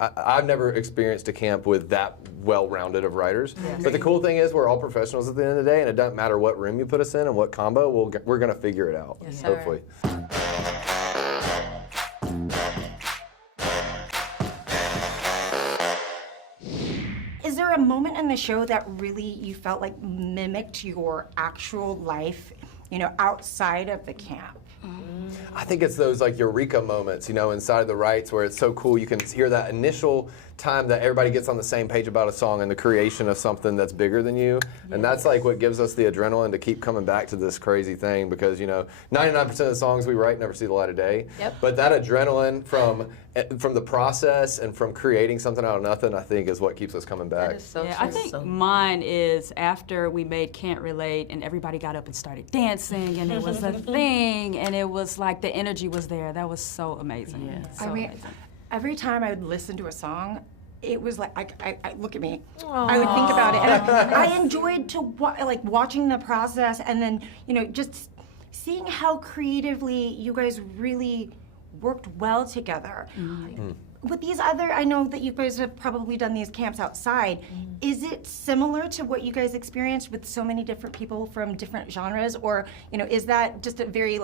I've never experienced a camp with that well-rounded of writers. But the cool thing is we're all professionals at the end of the day, and it doesn't matter what room you put us in and what combo, we're going to figure it out, hopefully. Is there a moment in the show that really you felt like mimicked your actual life, outside of the camp? I think it's those like eureka moments, inside the rights where it's so cool. You can hear that initial time that everybody gets on the same page about a song and the creation of something that's bigger than you. And that's like what gives us the adrenaline to keep coming back to this crazy thing because, 99% of the songs we write never see the light of day. But that adrenaline from the process and from creating something out of nothing, I think is what keeps us coming back. That is so true. I think mine is after we made Can't Relate and everybody got up and started dancing and it was a thing and it was like the energy was there. That was so amazing. So amazing. Every time I would listen to a song, it was like, I look at me. I would think about it. And I enjoyed watching the process and then, just seeing how creatively you guys really worked well together. With these I know that you guys have probably done these camps outside. Is it similar to what you guys experienced with so many different people from different genres? Or, is that just a very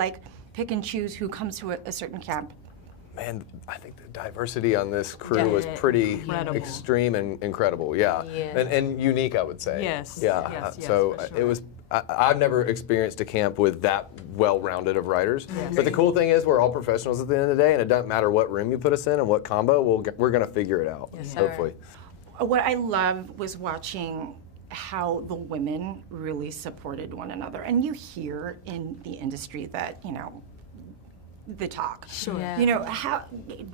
pick and choose who comes to a certain camp? Man, I think the diversity on this crew was pretty extreme and incredible, and unique, I would say. Yes. So it was. I've never experienced a camp with that well-rounded of writers. But the cool thing is we're all professionals at the end of the day, and it doesn't matter what room you put us in and what combo, we're going to figure it out, hopefully. What I loved was watching how the women really supported one another. And you hear in the industry that, the talk. Sure. How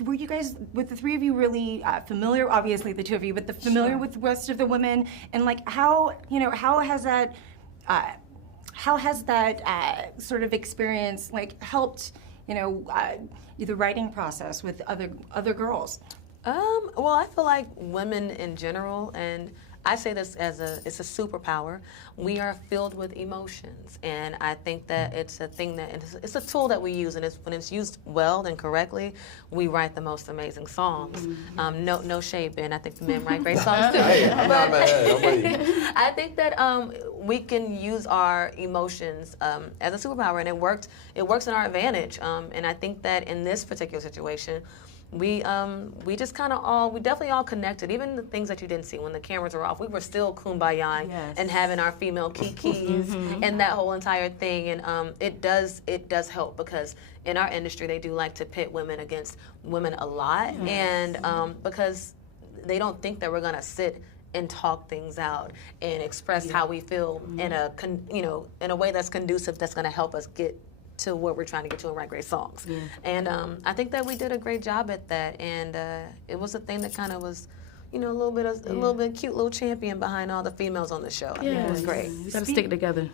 were you guys, with the three of you, really familiar? Obviously, the two of you, but familiar with the rest of the women, and how has that sort of experience helped the writing process with other girls? Well, I feel like women in general, and I say this as it's a superpower. We are filled with emotions, and I think that it's a thing it's a tool that we use, and when it's used well and correctly, we write the most amazing songs. No shade, Ben. I think the men write great songs too. But I think that we can use our emotions as a superpower, and it works in our advantage. And I think that in this particular situation, we just kind of we definitely all connected. Even the things that you didn't see when the cameras were off, we were still kumbaya and having our female kikis and that whole entire thing. And it does help because in our industry they do like to pit women against women a lot, and because they don't think that we're gonna sit and talk things out and express how we feel in a way that's conducive, that's gonna help us get to where we're trying to get to and write great songs. And I think that we did a great job at that, and it was a thing that kind of was, a little bit cute little champion behind all the females on the show. I think it was great. You gotta stick together.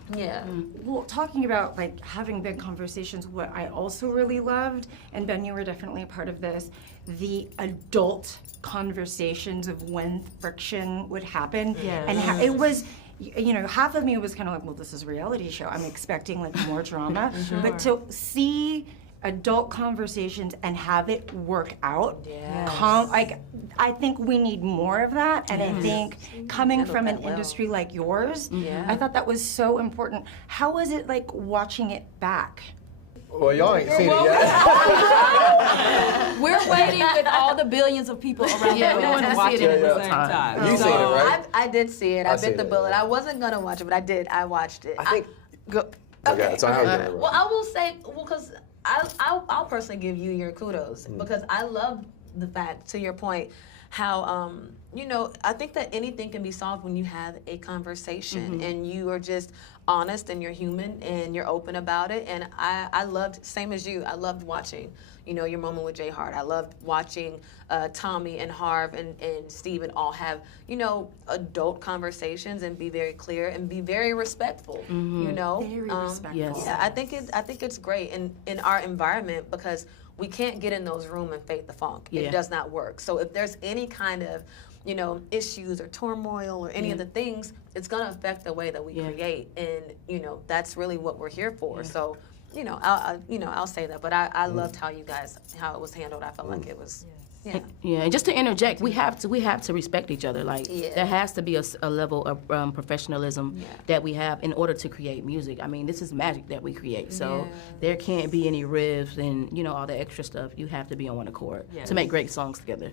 Well, talking about having big conversations, what I also really loved, and Ben, you were definitely a part of this, the adult conversations of when friction would happen, and how it was. Half of me was kind of like, well, this is a reality show. I'm expecting more drama. But to see adult conversations and have it work out, I think we need more of that. And I think coming from an industry like yours, I thought that was so important. How was it watching it back? Well, y'all ain't seen it yet. We're waiting with all the billions of people around the world to watch it at the same time. You seen it, right? I did see it. I bit the bullet. I wasn't gonna watch it, but I did. I watched it. I think. Okay. So how are you well, I will say, because I'll personally give you your kudos because I love the fact, to your point, how I think that anything can be solved when you have a conversation and you are just honest and you're human and you're open about it. And I loved, same as you, I loved watching, your moment with Jay Hart. I loved watching Tommy and Harv and Steven all have, adult conversations and be very clear and be very respectful, Very respectful. Yes. Yeah, I think it's great in our environment because we can't get in those rooms and fake the funk. It does not work. So if there's any kind of issues or turmoil or any of the things, it's gonna affect the way that we create, and that's really what we're here for. So, I'll say that. But I loved how it was handled. I felt like it was, Yeah, and just to interject, we have to respect each other. Like there has to be a level of professionalism that we have in order to create music. I mean, this is magic that we create, so there can't be any rifts and all the extra stuff. You have to be on one accord to make great songs together.